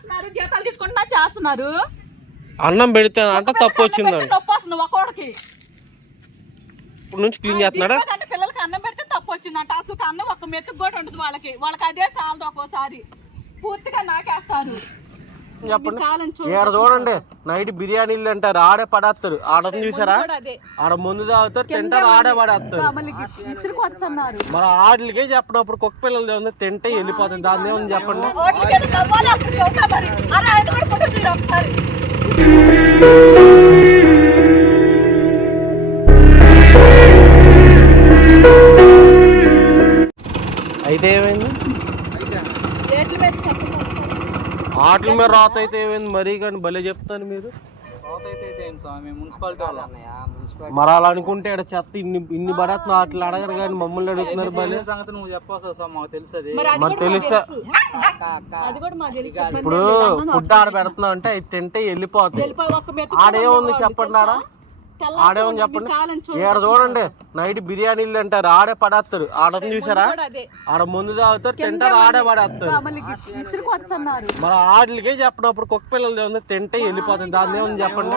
చేస్తున్నారు జీతాలు తీసుకుంటున్నా చేస్తున్నారు. అన్నం పెడితే అంట తప్పు వచ్చిందంట. నొప్పి వస్తుంది ఒక్కోడికి ఇప్పుడు నుంచి క్లీన్ చేస్తున్నాడా? పిల్లలకి అన్నం పెడితే తప్పు వచ్చిందంట. అసలు అన్నం ఒక మెతుకు కూడా ఉండదు వాళ్ళకి. వాళ్ళకి అదే చాలదు ఒక్కోసారి. పూర్తిగా నాకేస్తారు. చెప్పండి. ఇక్కడ చూడండి నైట్ బిర్యానీలు అంటారు ఆడే పడేస్తారు. ఆడ చూసారా? ఆడ ముందు తాగుతారు తింటారు ఆడే పడేస్తారు. మరి ఆటలకే చెప్పినప్పుడు కుక్క పిల్లలు ఏముంది తింటే వెళ్ళిపోతుంది. దాన్ని ఏముంది చెప్పండి? ఓట్లకి ఏదో నవ్వాలి అప్పుడు చెబుతా మరి అరే ఆయన కూడా ఫోటో తీరు ఒకసారి అయితే ఏమైంది రేట్ల మీద చెప్పండి ఒకసారి. ఆటల మీద రాత అయితే ఏమైంది? మరీ కానీ భలే చెప్తాను మీరు. మరి అలా అనుకుంటే ఇక్కడ చెత్త ఇన్ని ఇన్ని పడేస్తున్న ఆటలు అడగరు కానీ మమ్మల్ని అడుగుతున్నారు భలే. సంగతి నువ్వు మాకు తెలుసది. మరి అది మరి కూడా తెలుసా? తెలుసు. ఇప్పుడు ఫుడ్ ఆడ పెడుతున్నాం అంటే అది తింటే మెతుకు ఆడేముంది చెప్పండి ఆడ? ఆడేముంది చెప్పండి. ఇక్కడ చూడండి నైట్ బిర్యానీలు అంటారు ఆడే పడేస్తారు. ఆడ చూసారా? ఆడ ముందు తాగుతారు తింటారు ఆడే పడేస్తారు. మరి ఆటలకే చెప్పినప్పుడు కుక్క పిల్లలు ఏముంది? తింటే వెళ్ళిపోతుంది. దాన్ని ఏముంది చెప్పండి?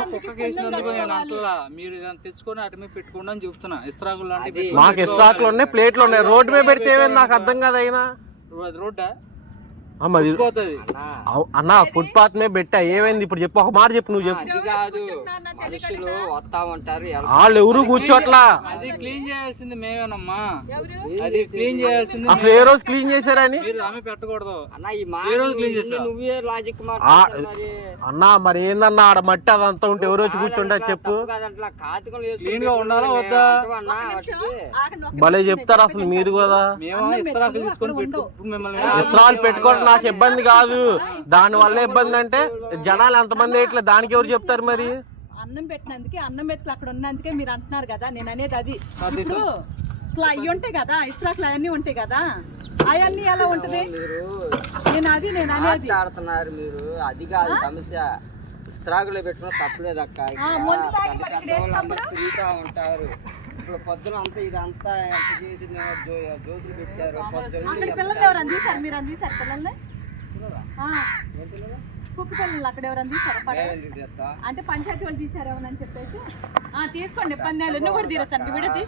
మీరు తెచ్చుకొని అటు మీద పెట్టుకోండి అని చెప్తున్నా. ఇస్త్రాకులు మాకు ఇస్రాకులు ఉన్నాయి ప్లేట్లు ఉన్నాయి. రోడ్డు మీద పెడితే ఏమైంది? నాకు అర్థం కాదు అయినా. రోడ్డా? మరి అన్న ఫుట్ పాత్ మీద పెట్టా. ఏమైంది? ఇప్పుడు చెప్పు. ఒక మాట చెప్పు నువ్వు చెప్పు. అది కాదు. మనుషులు వస్తా ఉంటారు వాళ్ళు ఎవరు కూర్చోట్లా? అది క్లీన్ చేయాల్సింది మేమేనమ్మా. అది క్లీన్ చేయాల్సింది అసలు ఏ రోజు క్లీన్ చేశారని పెట్టకూడదు. అన్న ఈ ఏ రోజు మాట చేశావు? నువ్వే లాజిక్. అన్నా మరి ఏందన్నా ఆడ మట్టి అదంతా ఉంటే ఎవరు వచ్చి కూర్చుంటే చెప్పు. Clean గా ఉండాలా వద్దా? భలే చెప్తారు అసలు మీరు కదా. మేము ఇస్త్రాకులు తీసుకొని పెట్టు. మిమ్మల్ని వస్త్రాలు పెట్టుకోవడం నాకు ఇబ్బంది కాదు. దాని వల్ల ఇబ్బంది అంటే జనాలు ఎంతమంది వేయట్లే దానికి ఎవరు చెప్తారు మరి? అన్నం పెట్టినందుకే అన్నం మెతుకులు అక్కడ ఉన్నందుకే మీరు అంటున్నారు కదా నేను అనేది అది. ఇప్పుడు ఇట్లా అవి ఉంటాయి కదా ఇస్రాకులు అవన్నీ ఉంటాయి కదా అవన్నీ ఎలా ఉంటది? నేను అది నేను అనేది. మాట్లాడుతున్నారు మీరు. అది కాదు సమస్య. ఇస్త్రాకులు పెట్టుకున్న తప్పలేదు అక్క. ఉంటారు. ఇప్పుడు పొద్దున అంతా ఇదంతా ఎంత చేసి జ్యోతులు పెట్టారు అక్కడ పిల్లలు ఎవరు అందిస్తారు మీరు అందిస్తారు పిల్లల్ని. కుక్క పిల్లలు అక్కడ ఎవరు అందిస్తారా? అంటే పంచాయతీ వాళ్ళు తీసారు ఏమని చెప్పేసి? ఆ తీసుకోండి పన్నెండు నువ్వు కూడా తీరేస్తాను విడది.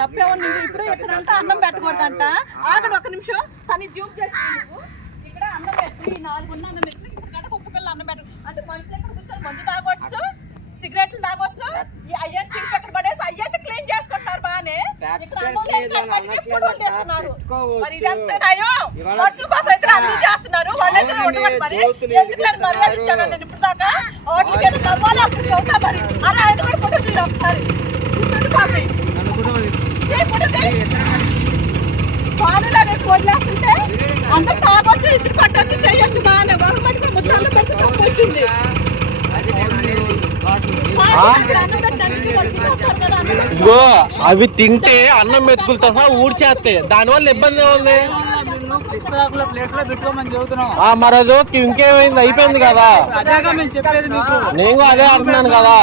తప్పే ఉంది ఇప్పుడు ఇక్కడ అంతా అన్నం పెట్టకూడదంట. ఆగండి ఒక నిమిషం. సని జూమ్ చేసి ఇక్కడ అన్నం పెట్టు. ఈ నాలుగు ఉన్న అన్నం పెట్టు. ఇక్కడ కుక్క పిల్ల అన్నం పెట్టు. అంటే మనుషులు ఎక్కడ కూర్చొని మందు తాగొచ్చు? సిగరెట్లు తాగొచ్చు? ఈ అయ్యని చీపు అయ్యైతే క్లీన్ చేసుకుంటారు వండేస్తున్నారు? మరి ఇదంతా నయం. మనుషుల కోసం అయితే అన్ని చేస్తున్నారు. వాళ్ళైతే ఉండమని మరి. ఎందుకని మర్యాద ఇచ్చాను నేను ఇప్పుడు దాకా వాటికి నవ్వాలి? అప్పుడు చెబుతా మరి. అరే ఆయన కూడా ఫోటో తీరు ఒకసారి కూర్చోండి పాపి. ఏ ఫోటో తీ. పాలులా వేసి వదిలేస్తుంటే అందరు తాగొచ్చు ఇసురు పట్టొచ్చు చెయ్యొచ్చు బాగానే ఒక మటుకు ముద్దాలు పెడితే తప్పు వచ్చింది వాళ్ళు ఇక్కడ అన్నం పెట్టడానికి వాళ్ళు తిని వస్తారు కదా అన్నం పెట్టి. ఇదిగో అవి తింటే అన్నం మెతుకులతో సహా ఊడ్చేస్తాయి దానివల్ల ఇబ్బంది ఏముంది? ఆ మరి అదో ఇంకేమైంది? అయిపోయింది కదా. నేను అదే అంటున్నాను కదా.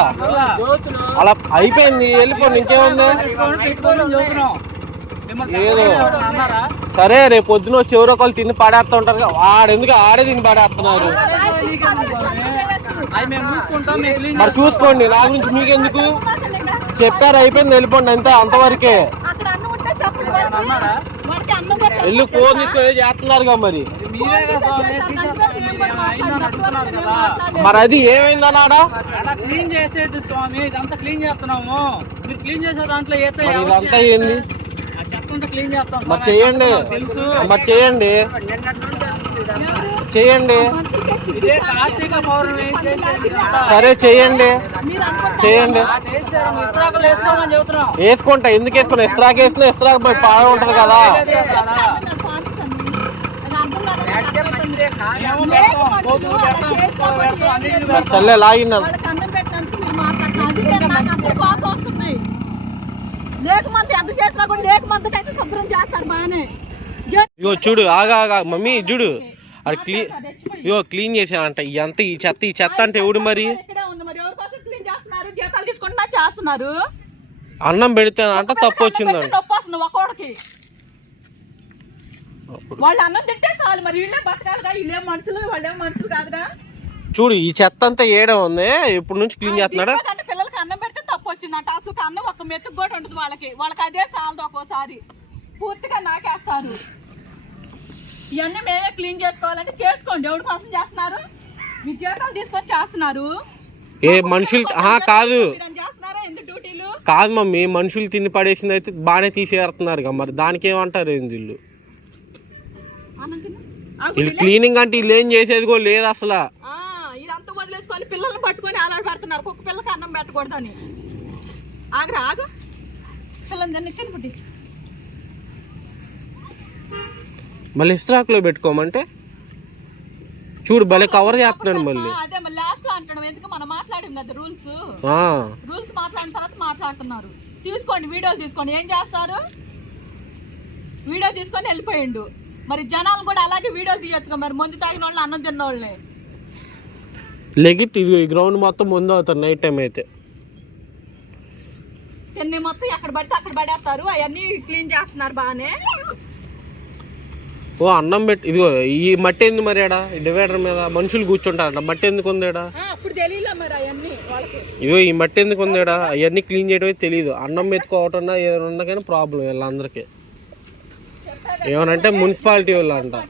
అలా అయిపోయింది. వెళ్ళిపోండి ఇంకేముంది? ఏదో. సరే రేపు పొద్దున వచ్చి ఎవరో ఒకళ్ళు తిని పడేస్తా ఉంటారు ఆడెందుకు ఆడే తిని పడేస్తున్నారు అది మేము చూసుకుంటాం మేము క్లీన్ మరి చూసుకోండి నా గురించి మీకెందుకు? చెప్పారు అయిపోయింది వెళ్ళిపోండి అంతే అంతవరకే. అక్కడ అన్నం ఉంటే చెప్పండి వాళ్ళకి. వాళ్ళకి అన్నం పెట్టండి. వెళ్ళి ఫోన్ తీసుకొని చేస్తున్నారుగా మరి. మరి అది ఏమైందన్నాడా? క్లీన్ చేసేది స్వామి ఇదంతా క్లీన్ చేస్తున్నాము. మీరు క్లీన్ చేసే దాంట్లో ఇదంతా ఏంది? ఆ చెత్త ఉంటే క్లీన్ చేస్తాం మరి. చేయండి. మరి చేయండి. చేయండి. ఇదే కార్తీక పౌర్ణమి. చేసేది ఇదంతా. సరే చేయండి. చేయండి. వేసుకుంటా ఎందుకు వేసుకున్నా ఇస్త్రాక్ వేసినా ఇస్త్రాక్ పోయి పాడ ఉంటది కదా. సర్లే లాగిన్నాను ఇగో చూడు ఆగా ఆగా మమ్మీ చూడు. అది క్లీన్ ఇగో క్లీన్ చేసానంట ఇదంత ఈ చెత్త ఈ చెత్త అంటే ఎవడు మరి? చేస్తున్నారు? అన్నం పెడితే అంట తప్పు వచ్చిందంట నొప్పి వస్తుంది ఒక్కోడికి వాళ్ళు అన్నం తింటే చాలు మరి. వీళ్ళే బతకాలిగా. వీళ్ళేం మనుషులు వాళ్ళేం మనుషులు కాదుగా చూడు ఈ చెత్త అంతా ఏడే ఉంది? ఎప్పటి నుంచి క్లీన్ చేస్తున్నాడా? అంటే పిల్లలకి అన్నం పెడితే తప్పు వచ్చిందంట. అసలు అన్నం ఒక మెతుకు కూడా ఉండదు వాళ్ళకి. వాళ్ళకి అదే చాలదు ఒక్కోసారి. పూర్తిగా నాకేస్తారు ఇవన్నీ మేమే క్లీన్ చేసుకోవాలంటే చేసుకోండి. ఎవరి కోసం చేస్తున్నారు? మీ తీసుకొని చేస్తున్నారు. ఏ మనుషులు కాదు. కాదు మమ్మీ మనుషులు తిని పడేసింది అయితే బాగానే తీసేస్తున్నారు మరి. దానికి ఏమంటారు ఏంది వీళ్ళు? వీళ్ళు క్లీనింగ్ అంటే వీళ్ళు ఏం చేసేది కూడా లేదు అసలు. ఇదంతా వదిలేసుకొని పిల్లల్ని పట్టుకొని అలాడ పెడుతున్నారు. కుక్క పిల్లకి అన్నం పెట్టకూడదని. ఆగరా ఆగు. పిల్లల్ని దాన్ని తినిపుట్టి మళ్ళీ ఇస్త్రాకులో పెట్టుకోమంటే చూడు భలే కవర్ చేస్తున్నాడు మళ్ళీ. అదే మళ్ళీ లాస్ట్లో అంటాడు ఎందుకు మనం మాట్లాడాం కదా రూల్స్ రూల్స్ మాట్లాడిన తర్వాత మాట్లాడుతున్నారు. తీసుకోండి వీడియోలు తీసుకోండి. ఏం చేస్తారు? వీడియో తీసుకొని వెళ్ళిపోయిండు. మరి జనాలు కూడా అలాగే వీడియోలు తీయొచ్చుగా మరి. మందు తాగిన వాళ్ళు అన్నం తిన్న వాళ్ళే లెగిత్ ఇది ఈ గ్రౌండ్ మొత్తం ముందు అవుతారు నైట్ టైం అయితే. తిన్ని మొత్తం ఎక్కడ పడితే అక్కడ పడేస్తారు. అవన్నీ క్లీన్ చేస్తున్నారు బాగానే. ఓ అన్నం పెట్టి ఇదిగో ఈ మట్టి ఎందుకు మరి ఆడ? డివైడర్ మీద మనుషులు కూర్చుంటారంట. మట్టి ఎందుకు ఉందేడా ఇదిగో ఈ మట్టి ఎందుకు ఉందేడా అవన్నీ క్లీన్ చేయడమే తెలియదు అన్నం మెతుకోవటం ఏదైనా ఉన్నా కానీ ప్రాబ్లం వీళ్ళందరికీ. ఏమనంటే మున్సిపాలిటీ వాళ్ళు అంట అన్నం